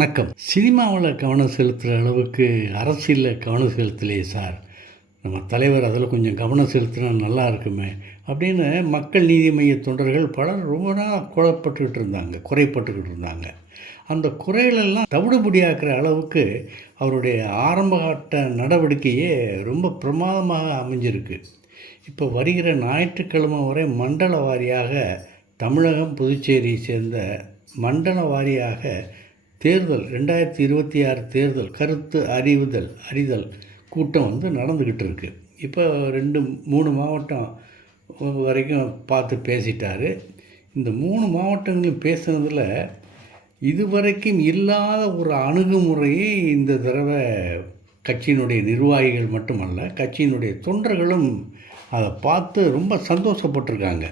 வணக்கம். சினிமாவில் கவனம் செலுத்துகிற அளவுக்கு அரசியலில் கவனம் செலுத்தலையே சார். நம்ம தலைவர் அதில் கொஞ்சம் கவனம் செலுத்தினா நல்லா இருக்குமே அப்படின்னு மக்கள் நீதி மைய தொண்டர்கள் பலர் ரொம்ப நாள் குறைப்பட்டுக்கிட்டு இருந்தாங்க. அந்த குறைகளெல்லாம் தவிடுபடியாக்குற அளவுக்கு அவருடைய ஆரம்பகட்ட நடவடிக்கையே ரொம்ப பிரமாதமாக அமைஞ்சிருக்கு. இப்போ வருகிற ஞாயிற்றுக்கிழமை வரை மண்டல வாரியாக தமிழகம், புதுச்சேரியை சேர்ந்த மண்டல வாரியாக தேர்தல் 2026 தேர்தல் கருத்து அறிதல் கூட்டம் நடந்துக்கிட்டு இருக்குது. இப்போ 2-3 மாவட்டம் வரைக்கும் பார்த்து பேசிட்டார். இந்த 3 மாவட்டங்களும் பேசுனதில் இதுவரைக்கும் இல்லாத ஒரு அணுகுமுறையை இந்த தடவை கட்சியினுடைய நிர்வாகிகள் மட்டுமல்ல, கட்சியினுடைய தொண்டர்களும் அதை பார்த்து ரொம்ப சந்தோஷப்பட்டிருக்காங்க.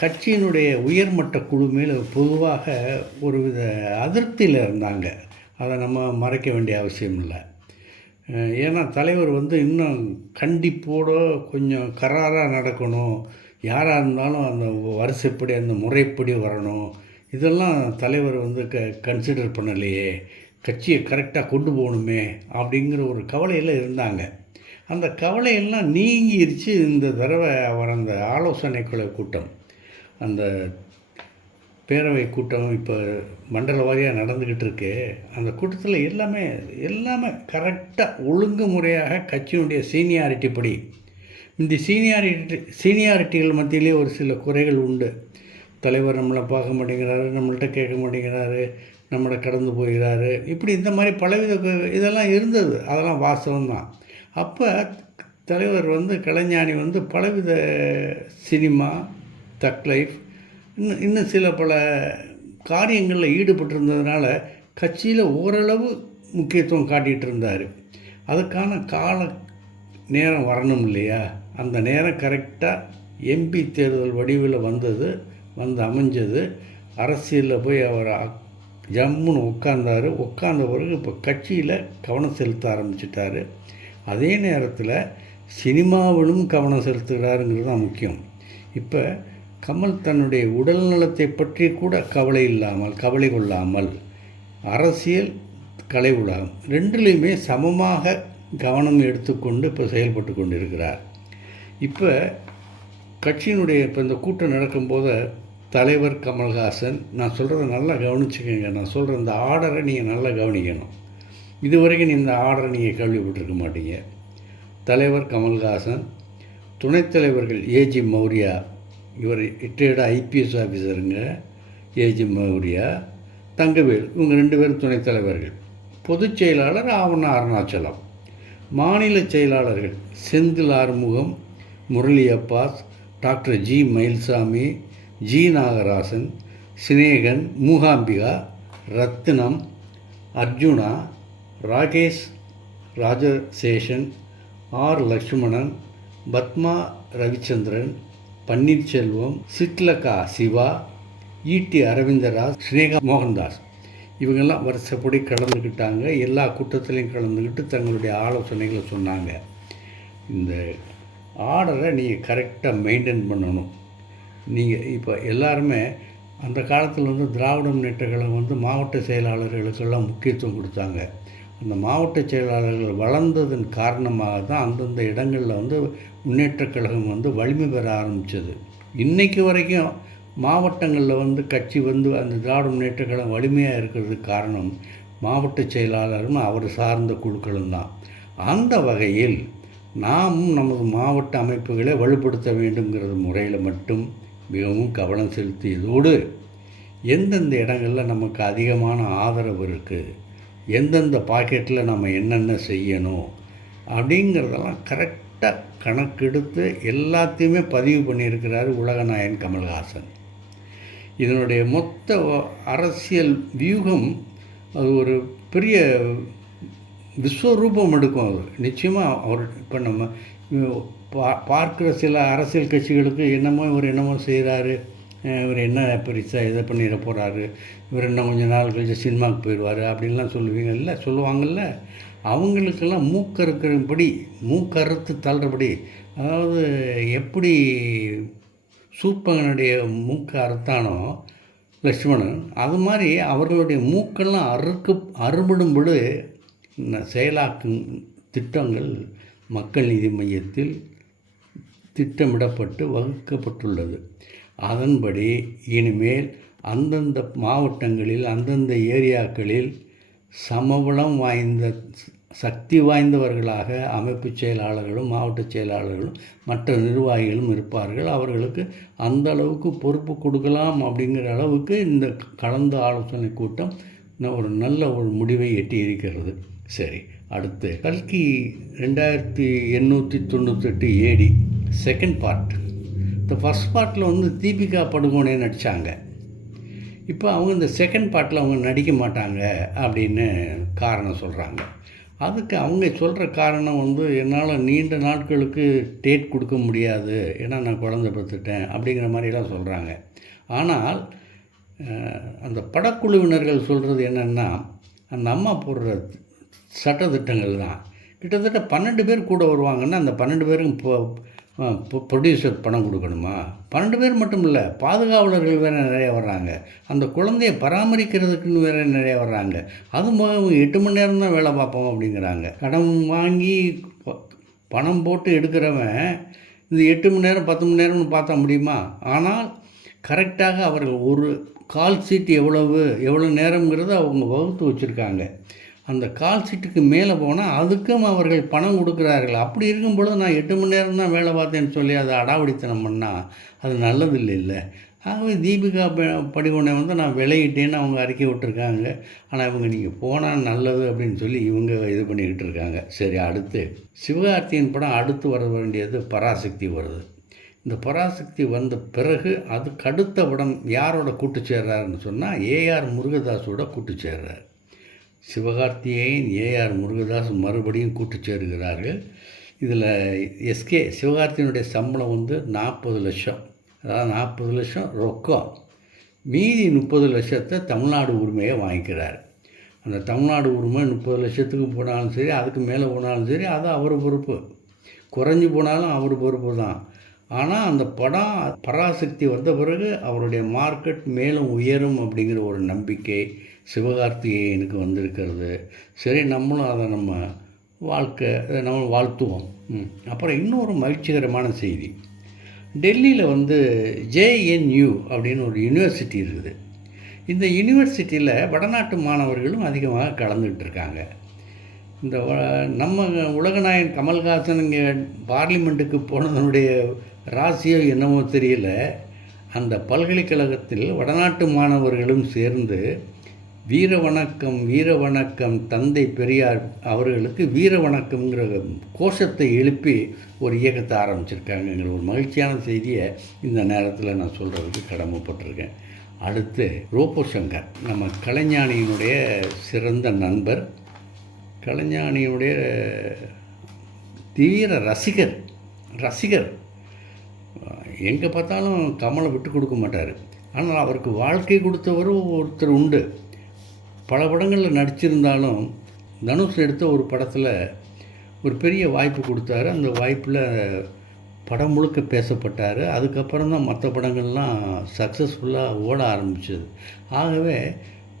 கட்சியினுடைய உயர்மட்ட குழு மேலே பொதுவாக ஒருவித அதிருப்தியில் இருந்தாங்க. அதை நம்ம மறைக்க வேண்டிய அவசியம் இல்லை. ஏன்னா தலைவர் இன்னும் கண்டிப்போடு கொஞ்சம் கராராக நடக்கணும், யாராக இருந்தாலும் அந்த வரிசைப்படி அந்த முறைப்படி வரணும், இதெல்லாம் தலைவர் கன்சிடர் பண்ணலையே, கட்சியை கரெக்டாக கொண்டு போகணுமே அப்படிங்கிற ஒரு கவலையில் இருந்தாங்க. அந்த கவலையெல்லாம் நீங்கிருச்சு இந்த தடவை அவர் அந்த ஆலோசனை குழு கூட்டம், அந்த பேரவை கூட்டம் இப்போ மண்டல வாரியாக நடந்துக்கிட்டு இருக்கு. அந்த கூட்டத்தில் எல்லாமே கரெக்டாக ஒழுங்குமுறையாக கட்சியினுடைய சீனியாரிட்டி படி, இந்த சீனியாரிட்டிகள் மத்தியிலே ஒரு சில குறைகள் உண்டு. தலைவர் நம்மளை பார்க்க மாட்டேங்கிறாரு, நம்மள்கிட்ட கேட்க மாட்டேங்கிறாரு, நம்மளை கடந்து போகிறாரு, இப்படி இந்த மாதிரி பலவித இதெல்லாம் இருந்தது. அதெல்லாம் வாஸ்தவம்தான். அப்போ தலைவர் கலைஞானி பலவித சினிமா, தக் லைஃப், இன்னும் சில பல காரியங்களில் ஈடுபட்டிருந்ததுனால கட்சியில் ஓரளவு முக்கியத்துவம் காட்டிகிட்டு இருந்தார். அதுக்கான கால நேரம் வரணும் இல்லையா? அந்த நேரம் கரெக்டாக எம்பி தேர்தல் வடிவில் அமைஞ்சது. அரசியலில் போய் அவர் ஜம்முன்னு உட்கார்ந்த பிறகு இப்போ கட்சியில் கவனம் செலுத்த ஆரம்பிச்சிட்டாரு. அதே நேரத்தில் சினிமாவிலும் கவனம் செலுத்துகிறாருங்கிறது தான் முக்கியம். இப்போ கமல் தன்னுடைய உடல் நலத்தை பற்றி கூட கவலை கொள்ளாமல் அரசியல், கலை உலகம் ரெண்டுலேயுமே சமமாக கவனம் எடுத்துக்கொண்டு இப்போ செயல்பட்டு கொண்டிருக்கிறார். இப்போ கட்சியினுடைய இந்த கூட்டம் நடக்கும்போது தலைவர் கமல்ஹாசன், நான் சொல்கிறத நல்லா கவனிச்சுக்கோங்க, நான் சொல்கிற இந்த ஆர்டரை நீங்கள் நல்லா கவனிக்கணும். இதுவரைக்கும் இந்த ஆர்டரை நீங்கள் கேள்விப்பட்டிருக்க மாட்டீங்க. தலைவர் கமல்ஹாசன், துணைத் தலைவர்கள் ஏஜி மௌரியா, இவர் ரிட்டையர்டு ஐபிஎஸ் ஆஃபீஸருங்க, ஏஜி மௌரியா, தங்கவேல், இவங்க 2 பேரும் துணைத் தலைவர்கள். பொதுச் செயலாளர் ஆவண அருணாச்சலம். மாநில செயலாளர்கள் Senthil Arumugam, Murali Abbas, doctor G Mayilsamy, G Nagarasan, Snehan, Mookambika, Rathinam, Arjuna, Rakesh Rajaseshan, R Lakshmanan, Padma Ravichandran, Panneerselvam, சிட்லகா சிவா, ஈடி அரவிந்தராஜ், ஸ்னேகா மோகன்தாஸ், இவங்கெல்லாம் வருஷப்படி கலந்துக்கிட்டாங்க. எல்லா கூட்டத்திலையும் கலந்துக்கிட்டு தங்களுடைய ஆலோசனைகளை சொன்னாங்க. இந்த ஆர்டரை நீங்கள் கரெக்டாக மெயின்டைன் பண்ணணும். நீங்கள் இப்போ எல்லாருமே அந்த காலத்தில் திராவிட முன்னேற்ற கழகம் மாவட்ட செயலாளர்களுக்கெல்லாம் முக்கியத்துவம் கொடுத்தாங்க. அந்த மாவட்ட செயலாளர்கள் வளர்ந்ததன் காரணமாக தான் அந்தந்த இடங்களில் முன்னேற்ற கழகம் வலிமை பெற ஆரம்பித்தது. இன்றைக்கு வரைக்கும் மாவட்டங்களில் கட்சி அந்த திராவிட முன்னேற்ற கழகம் வலிமையாக இருக்கிறதுக்கு காரணம் மாவட்ட செயலாளரும் அவர் சார்ந்த குழுக்களும் தான். அந்த வகையில் நாமும் நமது மாவட்ட அமைப்புகளை வலுப்படுத்த வேண்டுங்கிறது முறையில் மட்டும் மிகவும் கவனம் செலுத்தியதோடு, எந்தெந்த இடங்களில் நமக்கு அதிகமான ஆதரவு இருக்குது, எந்தெந்த பாக்கெட்டில் நம்ம என்னென்ன செய்யணும் அப்படிங்கிறதெல்லாம் கரெக்டாக கணக்கெடுத்து எல்லாத்தையுமே பதிவு பண்ணியிருக்கிறார் உலகநாயகன் கமல்ஹாசன். இதனுடைய மொத்த அரசியல் வியூகம் அது ஒரு பெரிய விஸ்வரூபம் எடுக்கும். அது நிச்சயமாக அவர் இப்போ நம்ம பார்க்குற சில அரசியல் கட்சிகளுக்கு என்னமோ செய்கிறாரு, இவர் என்ன பெருசாக இதை பண்ணிட போகிறாரு, இவர் இன்னும் கொஞ்சம் நாள் கழிச்சு சினிமாவுக்கு போயிடுவார் அப்படின்லாம் சொல்லுவாங்கள்ல. அவங்களுக்கெல்லாம் மூக்கறுத்து தள்ளுறபடி, அதாவது எப்படி சூப்பங்கனுடைய மூக்கை அறுத்தானோ லக்ஷ்மணன். அது மாதிரி அவர்களுடைய மூக்கெல்லாம் அறுபடும்பொழுது செயலாக்கும் திட்டங்கள் மக்கள் நீதி மையத்தில் திட்டமிடப்பட்டு வகுக்கப்பட்டுள்ளது. அதன்படி இனிமேல் அந்தந்த மாவட்டங்களில் அந்தந்த ஏரியாக்களில் சமபலம் வாய்ந்த சக்தி வாய்ந்தவர்களாக அமைப்பு செயலாளர்களும் மாவட்ட செயலாளர்களும் மற்ற நிர்வாகிகளும் இருப்பார்கள். அவர்களுக்கு அந்த அளவுக்கு பொறுப்பு கொடுக்கலாம் அப்படிங்கிற அளவுக்கு இந்த கலந்து ஆலோசனை கூட்டம் ஒரு நல்ல ஒரு முடிவை எட்டி இருக்கிறது. சரி, அடுத்து கல்கி 2898 AD செகண்ட் பார்ட். இந்த ஃபஸ்ட் பார்ட்டில் வந்து தீபிகா படுகோனே நடித்தாங்க. இப்போ அவங்க இந்த செகண்ட் பார்ட்டில் அவங்க நடிக்க மாட்டாங்க அப்படின்னு காரணம் சொல்கிறாங்க. அதுக்கு அவங்க சொல்கிற காரணம் வந்து என்னால் நீண்ட நாட்களுக்கு டேட் கொடுக்க முடியாது, ஏன்னா நான் குழந்தை பெற்றுட்டேன் அப்படிங்கிற மாதிரிலாம் சொல்கிறாங்க. ஆனால் அந்த படக்குழுவினர்கள் சொல்கிறது என்னென்னா, அந்த அம்மா போடுற சட்டத்திட்டங்கள் தான். கிட்டத்தட்ட 12 பேர் கூட வருவாங்கன்னா அந்த 12 பேருக்கும் ப்ரொடியூசர் பணம் கொடுக்கணுமா? 12 பேர் மட்டும் இல்லை, பாதுகாவலர்கள் வேறு நிறையா வர்றாங்க, அந்த குழந்தைய பராமரிக்கிறதுக்குன்னு வேறு நிறையா வர்றாங்க. அதுவும் 8 மணி நேரம் தான் வேலை பார்ப்போம் அப்படிங்கிறாங்க. கடன் வாங்கி பணம் போட்டு எடுக்கிறவன் இந்த 8 மணி நேரம் 10 மணி நேரம்னு பார்த்தா முடியுமா? ஆனால் கரெக்டாக அவர்கள் ஒரு கால் சீட் எவ்வளோ நேரங்கிறத அவங்க வகுத்து வச்சுருக்காங்க. அந்த கால் சீட்டுக்கு மேலே போனால் அதுக்கும் அவர்கள் பணம் கொடுக்குறார்கள். அப்படி இருக்கும்பொழுது நான் 8 மணி நேரம் தான் வேலை பார்த்தேன்னு சொல்லி அதை அடாவடித்தனம் பண்ணால் அது நல்லது இல்லை. ஆகவே தீபிகா படுகோனே வந்து நான் விளையிட்டேன்னு அவங்க அறிக்கை விட்டுருக்காங்க. ஆனால் இவங்க நீங்கள் போனால் நல்லது அப்படின்னு சொல்லி இவங்க இது பண்ணிக்கிட்டு இருக்காங்க. சரி, அடுத்து சிவகார்த்தியின் படம் அடுத்து வர வேண்டியது பராசக்தி வருது. இந்த பராசக்தி வந்த பிறகு அதுக்கு அடுத்த படம் யாரோட கூட்டு சேர்றாருன்னு சொன்னால் ஏஆர் முருகதாஸோட கூட்டு சேர்றார். சிவகார்த்திகேயன் ஏஆர் முருகதாஸ் மறுபடியும் கூட்டு சேருகிறார்கள். இதில் சிவகார்த்தியினுடைய சம்பளம் வந்து 40 லட்சம், அதாவது 40 லட்சம் ரொக்கம், மீதி 30 லட்சத்தை தமிழ்நாடு உரிமையை வாங்கிக்கிறார். அந்த தமிழ்நாடு உரிமை 30 லட்சத்துக்கு போனாலும் சரி, அதுக்கு மேலே போனாலும் சரி, அது அவர் பொறுப்பு. குறைஞ்சி போனாலும் அவர் பொறுப்பு தான். ஆனால் அந்த படம் பராசக்தி வந்த பிறகு அவருடைய மார்க்கெட் மேலும் உயரும் அப்படிங்கிற ஒரு நம்பிக்கை சிவகார்த்திகேயனுக்கு வந்திருக்கிறது. சரி, நம்மளும் அதை நம்ம வாழ்த்துவோம். அப்புறம் இன்னொரு மகிழ்ச்சிகரமான செய்தி, டெல்லியில் வந்து JNU அப்படின்னு ஒரு யூனிவர்சிட்டி இருக்குது. இந்த யூனிவர்சிட்டியில் வடநாட்டு மாணவர்களும் அதிகமாக கலந்துக்கிட்டு இருக்காங்க. இந்த நம்ம உலகநாயகன் கமல்ஹாசன் இங்கே பார்லிமெண்ட்டுக்கு போனதனுடைய ராசியோ என்னமோ தெரியல, அந்த பல்கலைக்கழகத்தில் வடநாட்டு மாணவர்களும் சேர்ந்து வீர வணக்கம் தந்தை பெரியார் அவர்களுக்கு வீர வணக்கம்ங்கிற கோஷத்தை எழுப்பி ஒரு இயக்கத்தை ஆரம்பிச்சிருக்காங்கங்கிற ஒரு மகிழ்ச்சியான செய்தியை இந்த நேரத்தில் நான் சொல்கிறதுக்கு கடமைப்பட்டிருக்கேன். அடுத்து ரோபோ சங்கர், நம்ம கலைஞானியினுடைய சிறந்த நண்பர், கலைஞானியுடைய தீவிர ரசிகர். எங்கே பார்த்தாலும் கமலை விட்டு கொடுக்க மாட்டார். ஆனால் அவருக்கு வாழ்க்கை கொடுத்தவரும் ஒருத்தர் உண்டு. பல படங்களில் நடிச்சிருந்தாலும் தனுஷ் எடுத்த ஒரு படத்தில் ஒரு பெரிய வாய்ப்பு கொடுத்தாரு. அந்த வாய்ப்பில் படம் முழுக்க பேசப்பட்டார். அதுக்கப்புறம் தான் மற்ற படங்கள்லாம் சக்ஸஸ்ஃபுல்லாக ஓட ஆரம்பிச்சது. ஆகவே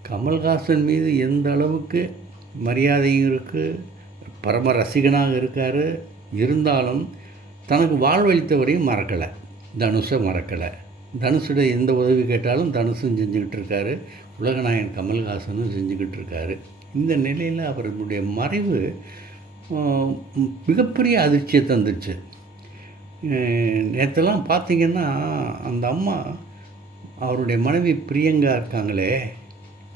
கமல்ஹாசன் மீது எந்த அளவுக்கு மரியாதையும் இருக்குது, பரம ரசிகனாக இருக்கார். இருந்தாலும் தனக்கு வாழ்வளித்தவரையும் மறக்கலை, தனுஷை மறக்கலை. தனுஷோட எந்த உதவி கேட்டாலும் தனுஷும் செஞ்சுக்கிட்டு இருக்காரு, உலகநாயகன் கமல்ஹாசனும் செஞ்சுக்கிட்டு இருக்காரு. இந்த நிலையில் அவர்களுடைய மறைவு மிகப்பெரிய அதிர்ச்சியை தந்துச்சு. நேற்றெல்லாம் பார்த்திங்கன்னா அந்த அம்மா அவருடைய மனைவி பிரியங்கா இருக்காங்களே,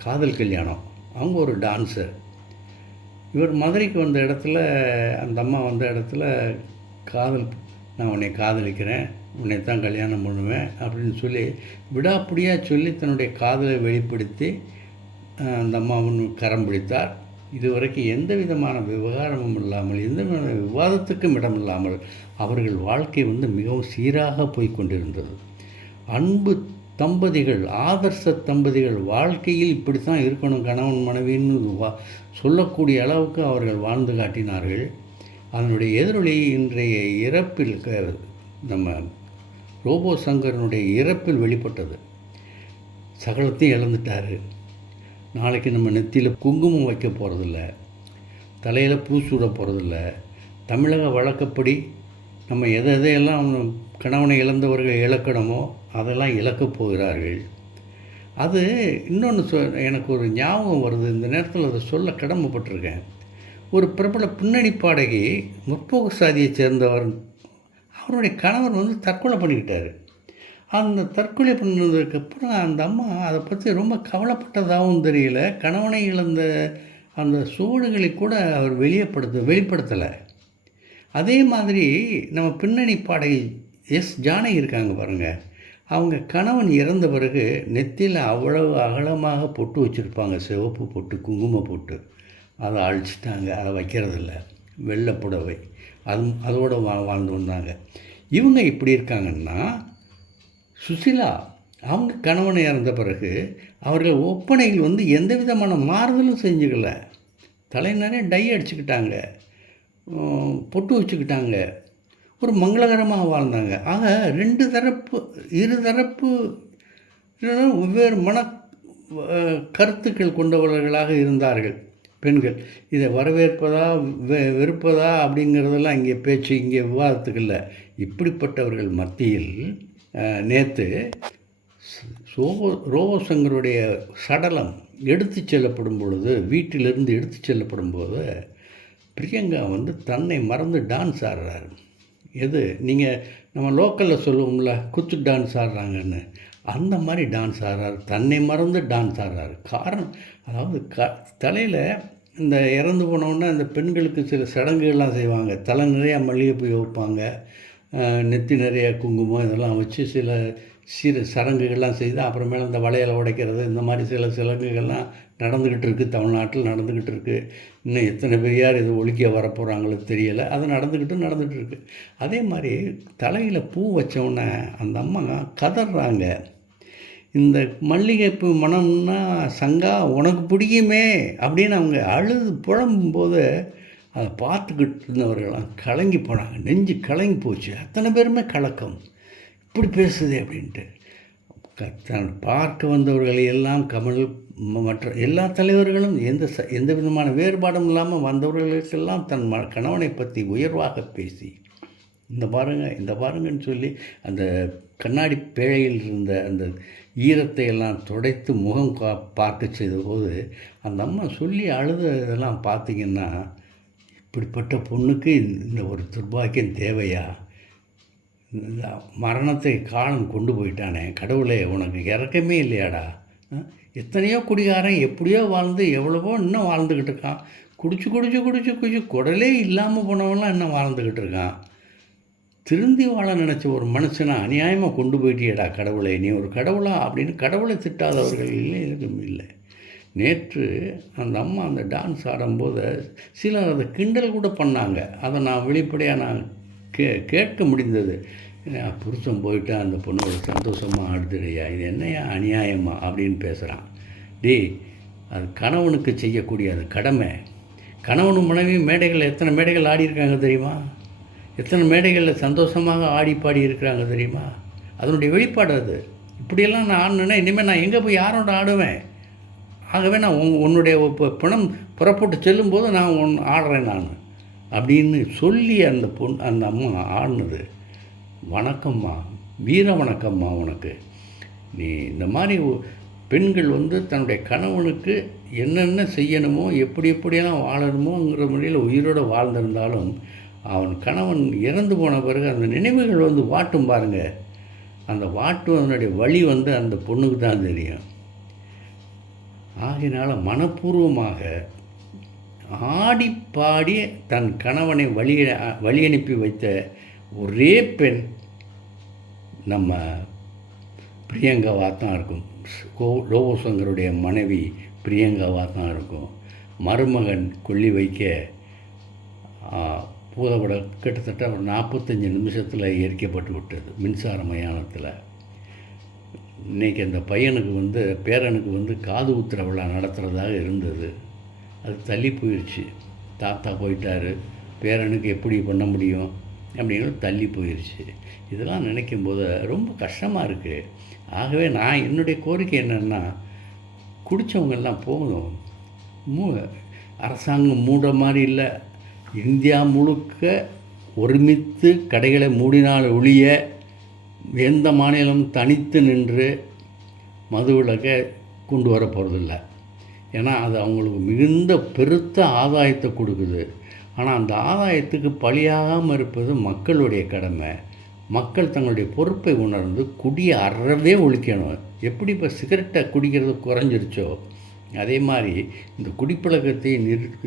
காதல் கல்யாணம், அவங்க ஒரு டான்ஸர். இவர் மதுரைக்கு வந்த இடத்துல, அந்த அம்மா வந்த இடத்துல நான் உன்னை காதலிக்கிறேன், உன்னை தான் கல்யாணம் பண்ணுவேன் அப்படின்னு சொல்லி விடாப்பிடியாக சொல்லி தன்னுடைய காதலை வெளிப்படுத்தி அந்த அம்மாவின் கரம் பிடித்தார். இதுவரைக்கும் எந்த விதமான விவகாரமும் இல்லாமல், எந்த விதமான விவாதத்துக்கும் இடமில்லாமல் அவர்கள் வாழ்க்கை மிகவும் சீராக போய் கொண்டிருந்தது. அன்பு தம்பதிகள், ஆதர்ச தம்பதிகள், வாழ்க்கையில் இப்படி தான் இருக்கணும் கணவன் மனைவின்னு சொல்லக்கூடிய அளவுக்கு அவர்கள் வாழ்ந்து காட்டினார்கள். அதனுடைய எதிரொலி இன்றைய இறப்பில், நம்ம ரோபோ சங்கரனுடைய இறப்பில் வெளிப்பட்டது. சகலத்தையும் இழந்துட்டார். நாளைக்கு நம்ம நெத்தியில் குங்குமம் வைக்க போகிறதில்ல, தலையில் பூ சூட போகிறதில்ல. தமிழக வழக்கப்படி நம்ம எதையெல்லாம் கணவனை இழந்தவர்கள் இழக்கணுமோ அதெல்லாம் இழக்கப் போகிறார்கள். அது இன்னொன்று எனக்கு ஒரு ஞாபகம் வருது, இந்த நேரத்தில் அதை சொல்ல கடமைப்பட்டிருக்கேன். ஒரு பிரபல பின்னணி பாடகி, முற்போக்கு சாதியைச் சேர்ந்தவர், அவருடைய கணவர் தற்கொலை பண்ணிக்கிட்டார். அந்த தற்கொலை பண்ணதுக்கப்புறம் அந்த அம்மா அதை பற்றி ரொம்ப கவலைப்பட்டதாகவும் தெரியல. கணவனை இழந்த அந்த சூழ்நிலை கூட அவர் வெளிப்படுத்தலை. அதே மாதிரி நம்ம பின்னணி பாடகி எஸ் ஜானகி இருக்காங்க பாருங்கள். அவங்க கணவன் இறந்த பிறகு நெத்தியில் அவ்வளவு அகலமாக பொட்டு வச்சுருப்பாங்க, சிவப்பு பொட்டு, குங்கும பொட்டு. அதை அழிச்சிட்டாங்க, அதை வைக்கிறதில்ல. வெள்ளை புடவை அதோடு வாழ்ந்து வந்தாங்க. இவங்க இப்படி இருக்காங்கன்னா, சுசிலா அவங்க கணவன் இறந்த பிறகு அவர்கள் ஒப்பனைகள் எந்த விதமான மாறுதலும் செஞ்சுக்கல. தலை நிறைய டை அடிச்சுக்கிட்டாங்க, பொட்டு வச்சுக்கிட்டாங்க, ஒரு மங்களகரமாக வாழ்ந்தாங்க. ஆக இரு தரப்பு வெவ்வேறு கருத்துக்கள் கொண்டவர்களாக இருந்தார்கள் பெண்கள். இதை வரவேற்பதா வெறுப்பதா அப்படிங்கிறதெல்லாம் இங்கே பேச்சு, இங்கே விவாதத்துக்கு இல்லை. இப்படிப்பட்டவர்கள் மத்தியில் நேற்று ரோபோசங்கருடைய சடலம் எடுத்து செல்லப்படும் பொழுது, வீட்டிலிருந்து எடுத்து செல்லப்படும் போது பிரியங்கா தன்னை மறந்து டான்ஸ் ஆடுறாரு. எது நீங்கள் நம்ம லோக்கலில் சொல்லுவோம்ல, குத்து டான்ஸ் ஆடுறாங்கன்னு, அந்த மாதிரி டான்ஸ் ஆடுறாரு. தன்னை மறந்து டான்ஸ் ஆடுறாரு. காரணம், அதாவது தலையில் இந்த இறந்து போனோடனே அந்த பெண்களுக்கு சில சடங்குகள்லாம் செய்வாங்க. தலை நிறையா மல்லிகைப்பூ வைப்பாங்க, நெத்தி நிறைய குங்குமம் இதெல்லாம் வச்சு சில சடங்குகள்லாம் செய்து அப்புறமேல இந்த வளையலை உடைக்கிறது, இந்த மாதிரி சில சடங்குகள்லாம் நடந்துக்கிட்டு இருக்குது. தமிழ்நாட்டில் நடந்துக்கிட்டு இருக்குது. இன்னும் எத்தனை பேர் இது ஒழிக்க வரப்போகிறாங்களோ தெரியலை. அது நடந்துக்கிட்டு இருக்குது. அதே மாதிரி தலையில் பூ வச்சோடனே அந்த அம்மா கதறாங்க. இந்த மல்லிகைப்பூ மனம்னா சங்கா உனக்கு பிடிக்குமே அப்படின்னு அவங்க அழுது புலம்பும்போது அதை பார்த்துக்கிட்டு இருந்தவர்களாம் கலங்கி போனாங்க. நெஞ்சு கலங்கி போச்சு. அத்தனை பேருமே கலக்கம், இப்படி பேசுது அப்படின்ட்டு. பார்க்க வந்தவர்களை எல்லாம் கமல் மற்ற எல்லா தலைவர்களும் எந்த விதமான வேறுபாடும் இல்லாமல் வந்தவர்களுக்கெல்லாம் தன் கணவனை பற்றி உயர்வாக பேசி, இந்த பாருங்கன்னு சொல்லி அந்த கண்ணாடி பேழையில் இருந்த அந்த ஈரத்தை எல்லாம் துடைத்து முகம் பார்க்க செய்தபோது அந்த அம்மா சொல்லி அழுததெல்லாம் பார்த்திங்கன்னா, இப்படிப்பட்ட பொண்ணுக்கு இந்த ஒரு துர்பாக்கியம் தேவையா? மரணத்தை காலம் கொண்டு போயிட்டானே கடவுளே, உனக்கு இறக்கமே இல்லையாடா? எத்தனையோ குடிகாரன் எப்படியோ வாழ்ந்து எவ்வளவோ இன்னும் வாழ்ந்துக்கிட்டு இருக்கான். குடிச்சு குடலே இல்லாமல் போனவன்லாம் இன்னும் வாழ்ந்துக்கிட்டு இருக்கான். திருந்தி வாழ நினச்ச ஒரு மனுஷனை அநியாயமாக கொண்டு போயிட்டியடா கடவுளை, நீ ஒரு கடவுளா அப்படின்னு கடவுளை திட்டாதவர்கள் இல்லை. நேற்று அந்த அம்மா அந்த டான்ஸ் ஆடும்போது சிலர் அதை கிண்டல் கூட பண்ணாங்க. அதை நான் வெளிப்படையாக நான் கேட்க முடிந்தது. புருஷன் போயிட்டு அந்த பொண்ணோட சந்தோஷமாக ஆடுதுடையா, இது என்னையா அநியாயமா அப்படின்னு பேசுகிறான். அது கணவனுக்கு செய்யக்கூடிய அது கடமை. கணவனும் மனைவியும் மேடைகளில் எத்தனை மேடைகள் ஆடியிருக்காங்க தெரியுமா? எத்தனை மேடைகளில் சந்தோஷமாக ஆடி பாடி இருக்கிறாங்க தெரியுமா? அதனுடைய வெளிப்பாடு அது. இப்படியெல்லாம் நான் ஆடினேன்னா இனிமேல் நான் எங்கே போய் யாரோட ஆடுவேன்? ஆகவே நான் உன்னுடைய பணம் புறப்பட்டு செல்லும்போது நான் ஆடுறேன் நான் அப்படின்னு சொல்லி அந்த அம்மா ஆடினது. வணக்கம்மா, வீர வணக்கம்மா உனக்கு. நீ இந்த மாதிரி பெண்கள் தன்னுடைய கணவனுக்கு என்னென்ன செய்யணுமோ, எப்படியெல்லாம் வாழணுமோங்கிற முறையில் உயிரோடு வாழ்ந்திருந்தாலும் அவன் கணவன் இறந்து போன பிறகு அந்த நினைவுகள் வாட்டும் பாருங்கள். அந்த அதனுடைய வழி அந்த பொண்ணுக்கு தான் தெரியும். ஆகினால மனப்பூர்வமாக ஆடி பாடி தன் கணவனை வழி அனுப்பி வைத்த ஒரே பெண் நம்ம பிரியங்காவாக தான் இருக்கும். ரோபோசங்கருடைய மனைவி பிரியங்காவாக தான் இருக்கும். மருமகன் கொல்லி வைக்க பூதப்பட கிட்டத்தட்ட ஒரு 45 நிமிஷத்தில் எரிக்கப்பட்டு விட்டது மின்சார மயானத்தில். இன்றைக்கி அந்த பையனுக்கு பேரனுக்கு காது ஊத்துற விழா நடத்துகிறதாக இருந்தது. அது தள்ளி போயிடுச்சு. தாத்தா போயிட்டார், பேரனுக்கு எப்படி பண்ண முடியும் அப்படிங்கிறது தள்ளி போயிடுச்சு. இதெல்லாம் நினைக்கும்போது ரொம்ப கஷ்டமாக இருக்குது. ஆகவே நான் என்னுடைய கோரிக்கை என்னென்னா, குடித்தவங்கெல்லாம் போகணும். அரசாங்கம் மூடுற மாதிரி இல்லை. இந்தியா முழுக்க ஒருமித்து கடைகளை மூடினால் ஒழிய எந்த மாநிலமும் தனித்து நின்று மதுவிலக்கை கொண்டு வர போகிறதில்ல. ஏன்னா அது அவங்களுக்கு மிகுந்த பெருத்த ஆதாயத்தை கொடுக்குது. ஆனால் அந்த ஆதாயத்துக்கு பலியாகாமல் இருப்பது மக்களுடைய கடமை. மக்கள் தங்களுடைய பொறுப்பை உணர்ந்து குடியை அறவே ஒழிக்கணும். எப்படி இப்போ சிகரெட்டை குடிக்கிறது குறைஞ்சிருச்சோ அதே மாதிரி இந்த குடிப்பழக்கத்தை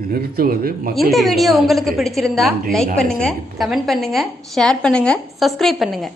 நிறுத்துவது மக்கள். இந்த வீடியோ உங்களுக்கு பிடிச்சிருந்தா லைக் பண்ணுங்கள், கமெண்ட் பண்ணுங்கள், ஷேர் பண்ணுங்கள், சப்ஸ்கிரைப் பண்ணுங்கள்.